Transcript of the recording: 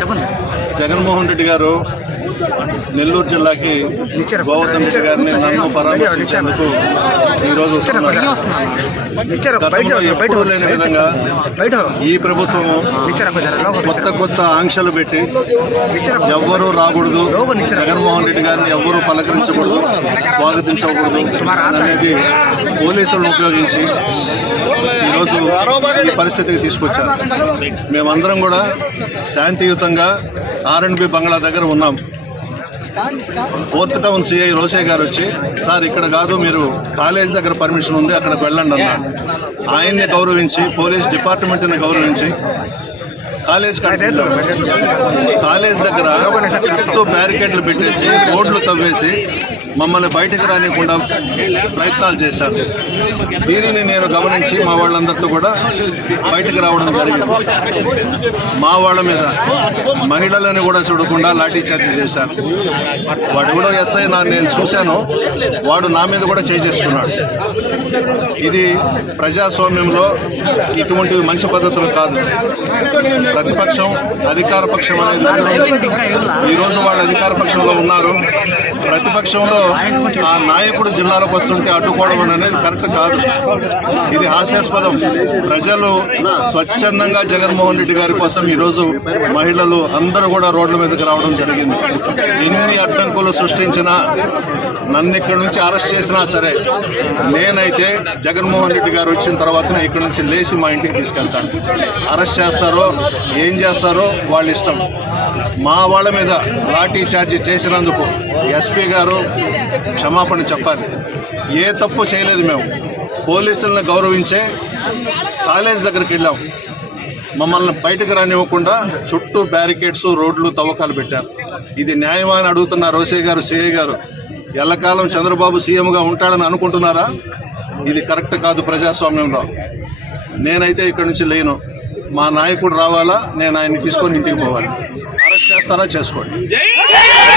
చెప్పండి జగన్మోహన్ రెడ్డి గారు నెల్లూరు జిల్లాకి గోవర్ధన్ రెడ్డి గారిని నన్ను పరామర్శించేందుకు ఈరోజు లేని విధంగా ఈ ప్రభుత్వం కొత్త కొత్త ఆంక్షలు పెట్టి ఎవ్వరూ రాకూడదు జగన్మోహన్ రెడ్డి గారిని ఎవ్వరూ పలకరించకూడదు స్వాగతించకూడదు అనేది పోలీసులను ఉపయోగించి పరిస్థితికి తీసుకొచ్చారు మేమందరం కూడా శాంతియుతంగా ఆర్ఎండ్బి బంగ్లా దగ్గర ఉన్నాం ఫోర్త్ టౌన్ సిఐ రోసే గారు వచ్చి సార్ ఇక్కడ కాదు మీరు కాలేజ్ దగ్గర పర్మిషన్ ఉంది అక్కడికి వెళ్ళండి అన్నారు ఆయన్ని గౌరవించి పోలీస్ డిపార్ట్మెంట్ని గౌరవించి కాలేజ్ కాలేజ్ దగ్గర చుట్టూ బ్యారికేడ్లు పెట్టేసి బోర్డులు తవ్వేసి మమ్మల్ని బయటకు రానియకుండా ప్రయత్నాలు చేశారు దీనిని నేను గమనించి మా వాళ్ళందరితో కూడా బయటకు రావడం జరిగింది మా వాళ్ళ మీద మహిళలను కూడా చూడకుండా లాఠీ చార్జ్ చేశారు వాడు కూడా ఎస్ఐ నా నేను చూశాను వాడు నా మీద కూడా చేసుకున్నాడు ఇది ప్రజాస్వామ్యంలో ఇటువంటివి మంచి పద్ధతులు కాదు ప్రతిపక్షం అధికార పక్షం అనేది ఈరోజు వాళ్ళు అధికార పక్షంలో ఉన్నారు ప్రతిపక్షంలో ఆ నాయకుడు జిల్లాలకు వస్తుంటే అడ్డుకోవడం అనేది కరెక్ట్ కాదు ఇది హాస్యాస్పదం ప్రజలు స్వచ్ఛందంగా జగన్మోహన్ రెడ్డి గారి కోసం ఈరోజు మహిళలు అందరూ కూడా రోడ్ల మీదకి రావడం జరిగింది ఎన్ని అడ్డంకులు సృష్టించినా నన్ను ఇక్కడ నుంచి అరెస్ట్ చేసినా సరే నేనైతే జగన్మోహన్ రెడ్డి గారు వచ్చిన తర్వాత ఇక్కడ నుంచి లేచి మా ఇంటికి తీసుకెళ్తాను అరెస్ట్ చేస్తారో ఏం చేస్తారో వాళ్ళ ఇష్టం మా వాళ్ళ మీద లాఠీ చార్జ్ చేసినందుకు ఎస్పీ గారు క్షమాపణ చెప్పాలి ఏ తప్పు చేయలేదు మేము పోలీసులను గౌరవించే కాలేజ్ దగ్గరికి వెళ్ళాం మమ్మల్ని బయటకు రానివ్వకుండా చుట్టూ బ్యారికేడ్స్ రోడ్లు తవ్వకాలు పెట్టారు ఇది న్యాయమా అని అడుగుతున్నారు రోసే గారు సిఐ గారు ఎల్లకాలం చంద్రబాబు సీఎంగా ఉంటాడని అనుకుంటున్నారా ఇది కరెక్ట్ కాదు ప్రజాస్వామ్యంలో నేనైతే ఇక్కడి నుంచి లేను మా నాయకుడు రావాలా నేను ఆయన తీసుకొని ఇంటికి పోవాలి అరెస్ట్ చేస్తారా చేసుకోండి